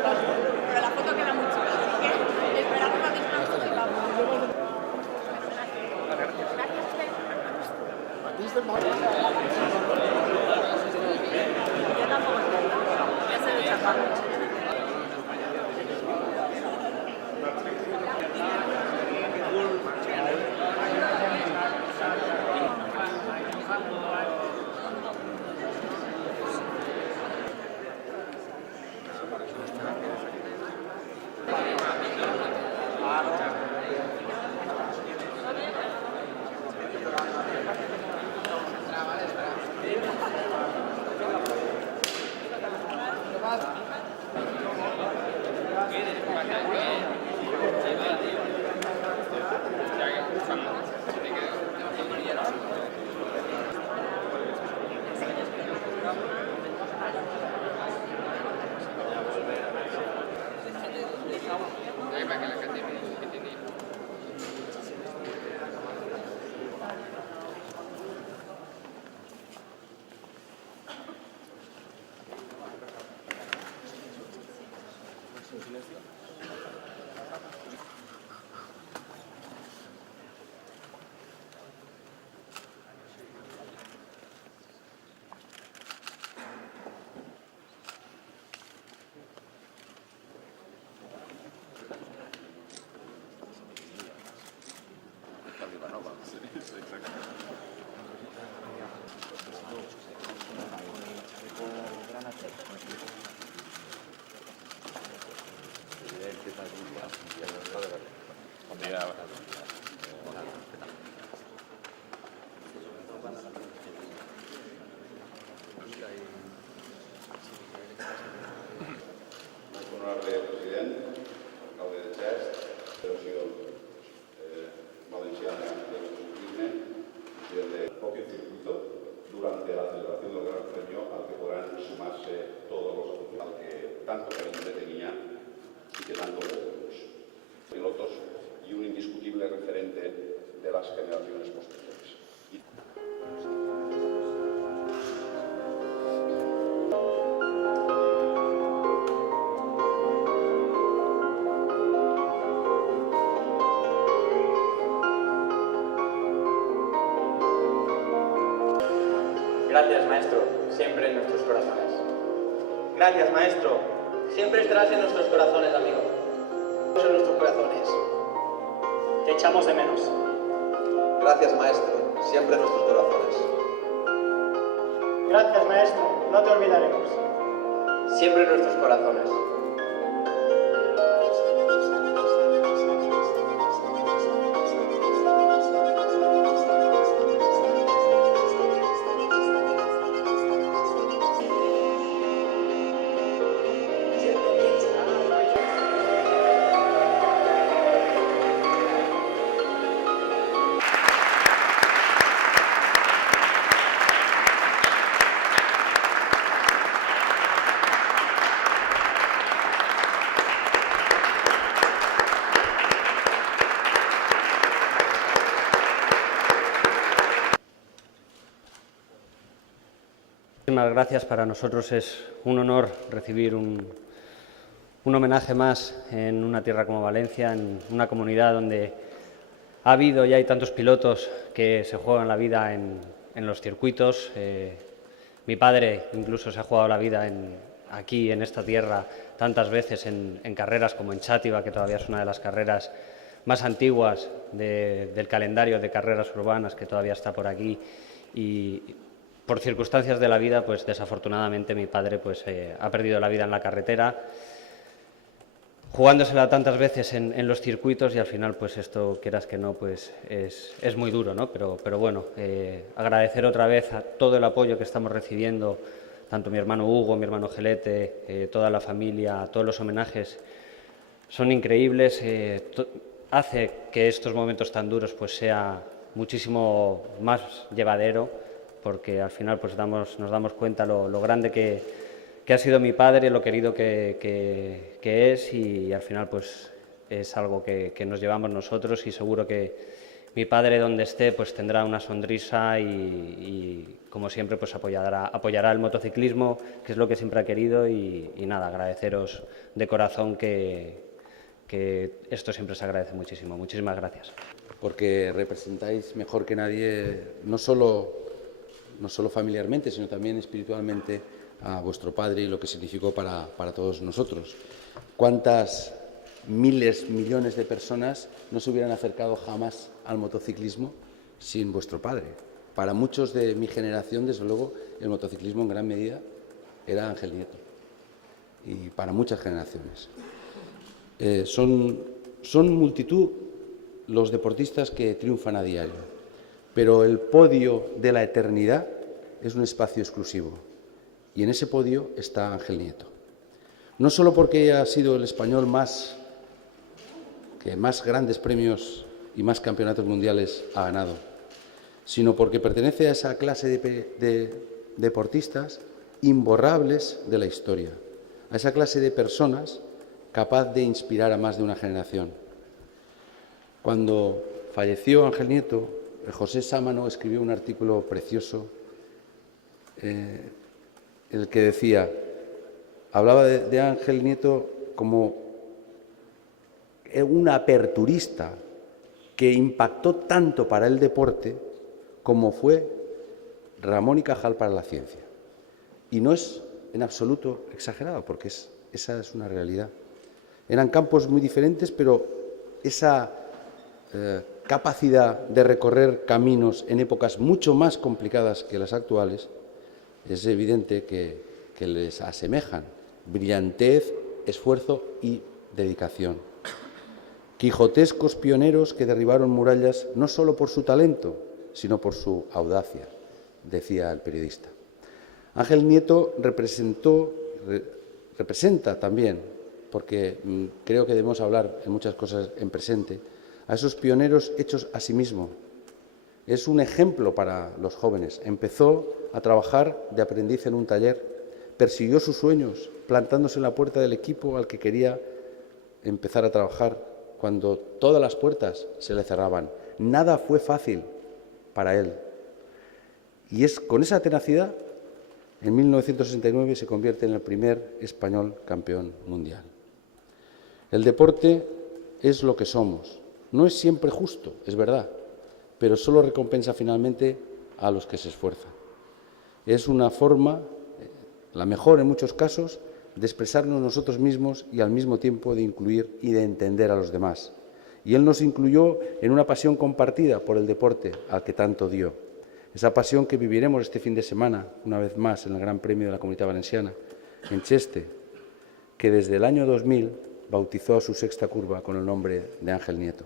Pero la foto queda muy chula, así que esperamos a hacer una foto y vamos. Yo tampoco entiendo. Ya se lo chapamos. Honorable president, alcalde de Xest, Federació Valenciana de Ciclisme, presidente del propio circuito, durante la celebración del Gran Premio, al que podrán sumarse todos los aficionados que tanto cariño le tenía y que tanto le debemos. Pilotos y un indiscutible referente de las generaciones posteriores. Gracias, maestro, siempre en nuestros corazones. Gracias, maestro, siempre estarás en nuestros corazones, amigo. En nuestros corazones. Te echamos de menos. Gracias, maestro, siempre en nuestros corazones. Gracias, maestro, no te olvidaremos. Siempre en nuestros corazones. Muchísimas gracias. Para nosotros es un honor recibir un homenaje más en una tierra como Valencia, en una comunidad donde ha habido y hay tantos pilotos que se juegan la vida en los circuitos. Mi padre incluso se ha jugado la vida aquí, en esta tierra, tantas veces en carreras como en Xàtiva, que todavía es una de las carreras más antiguas del calendario de carreras urbanas que todavía está por aquí. Y por circunstancias de la vida, pues desafortunadamente mi padre pues, ha perdido la vida en la carretera, jugándosela tantas veces en los circuitos, y al final pues esto, quieras que no, pues es muy duro, ¿no? Pero bueno, agradecer otra vez a todo el apoyo que estamos recibiendo, tanto mi hermano Hugo, mi hermano Gelete, toda la familia, todos los homenajes son increíbles, hace que estos momentos tan duros pues sea muchísimo más llevadero, porque al final pues nos damos cuenta lo grande que ha sido mi padre, lo querido que es, y al final pues es algo que nos llevamos nosotros, y seguro que mi padre, donde esté, pues tendrá una sonrisa y como siempre, pues apoyará el motociclismo, que es lo que siempre ha querido, y nada, agradeceros de corazón que esto siempre se agradece muchísimo. Muchísimas gracias. Porque representáis mejor que nadie, no solo familiarmente, sino también espiritualmente, a vuestro padre y lo que significó para todos nosotros. ¿Cuántas miles, millones de personas no se hubieran acercado jamás al motociclismo sin vuestro padre? Para muchos de mi generación, desde luego, el motociclismo en gran medida era Ángel Nieto, y para muchas generaciones. Son multitud los deportistas que triunfan a diario, pero el podio de la eternidad es un espacio exclusivo, y en ese podio está Ángel Nieto. No solo porque ha sido el español que más grandes premios y más campeonatos mundiales ha ganado, sino porque pertenece a esa clase de deportistas imborrables de la historia, a esa clase de personas capaz de inspirar a más de una generación. Cuando falleció Ángel Nieto, José Sámano escribió un artículo precioso en el que decía, hablaba de Ángel Nieto como un aperturista que impactó tanto para el deporte como fue Ramón y Cajal para la ciencia. Y no es en absoluto exagerado, porque esa es una realidad. Eran campos muy diferentes, pero esa capacidad de recorrer caminos en épocas mucho más complicadas que las actuales, es evidente que les asemejan. Brillantez, esfuerzo y dedicación. Quijotescos pioneros que derribaron murallas no solo por su talento, sino por su audacia, decía el periodista. Ángel Nieto representa también, porque creo que debemos hablar en muchas cosas en presente, a esos pioneros hechos a sí mismo. Es un ejemplo para los jóvenes. Empezó a trabajar de aprendiz en un taller, persiguió sus sueños, plantándose en la puerta del equipo al que quería empezar a trabajar cuando todas las puertas se le cerraban. Nada fue fácil para él. Y es con esa tenacidad, en 1969 se convierte en el primer español campeón mundial. El deporte es lo que somos. No es siempre justo, es verdad, pero solo recompensa finalmente a los que se esfuerzan. Es una forma, la mejor en muchos casos, de expresarnos nosotros mismos y al mismo tiempo de incluir y de entender a los demás. Y él nos incluyó en una pasión compartida por el deporte al que tanto dio. Esa pasión que viviremos este fin de semana, una vez más, en el Gran Premio de la Comunidad Valenciana, en Cheste, que desde el año 2000 bautizó su sexta curva con el nombre de Ángel Nieto.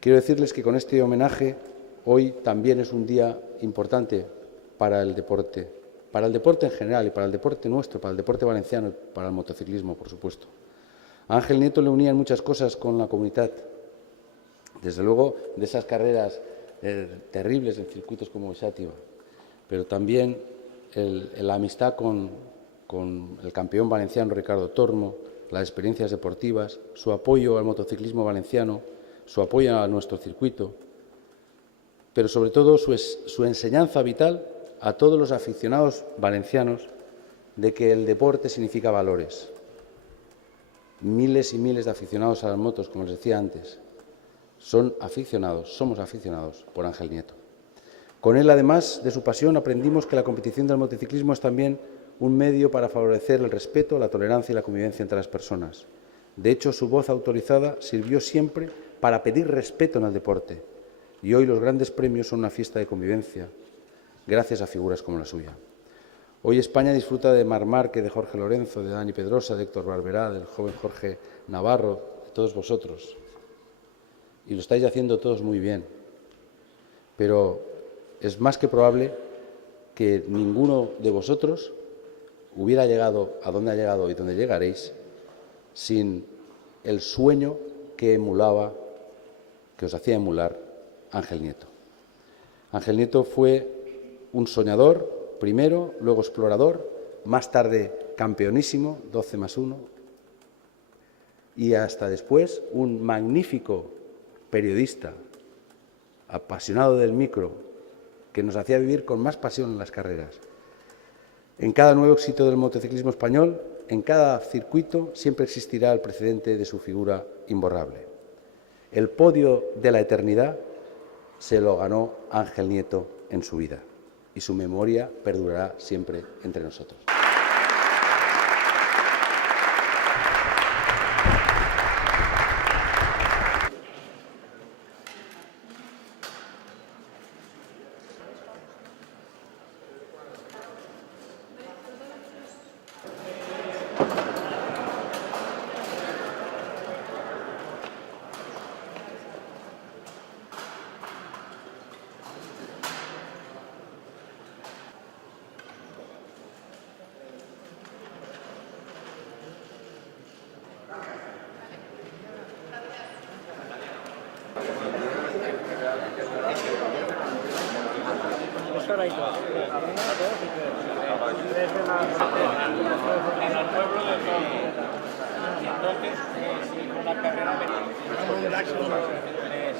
Quiero decirles que con este homenaje hoy también es un día importante para el deporte en general y para el deporte nuestro, para el deporte valenciano y para el motociclismo, por supuesto. A Ángel Nieto le unían muchas cosas con la comunidad, desde luego de esas carreras terribles en circuitos como Xàtiva, pero también la amistad con el campeón valenciano Ricardo Tormo, las experiencias deportivas, su apoyo al motociclismo valenciano, su apoyo a nuestro circuito, pero sobre todo su enseñanza vital a todos los aficionados valencianos de que el deporte significa valores. Miles y miles de aficionados a las motos, como les decía antes, somos aficionados por Ángel Nieto. Con él, además de su pasión, aprendimos que la competición del motociclismo es también un medio para favorecer el respeto, la tolerancia y la convivencia entre las personas. De hecho, su voz autorizada sirvió siempre para pedir respeto en el deporte. Y hoy los grandes premios son una fiesta de convivencia, gracias a figuras como la suya. Hoy España disfruta de Marc Márquez, de Jorge Lorenzo, de Dani Pedrosa, de Héctor Barberá, del joven Jorge Navarro, de todos vosotros. Y lo estáis haciendo todos muy bien. Pero es más que probable que ninguno de vosotros hubiera llegado a donde ha llegado y donde llegaréis sin el sueño que os hacía emular Ángel Nieto. Ángel Nieto fue un soñador primero, luego explorador, más tarde campeonísimo, 12+1, y hasta después un magnífico periodista apasionado del micro, que nos hacía vivir con más pasión en las carreras. En cada nuevo éxito del motociclismo español, en cada circuito, siempre existirá el precedente de su figura imborrable. El podio de la eternidad se lo ganó Ángel Nieto en su vida y su memoria perdurará siempre entre nosotros.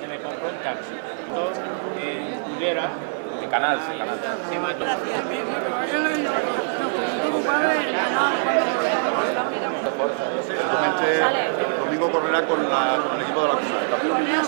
Se me compró un taxi. De Canal. El domingo correrá con el equipo de la Comunidad.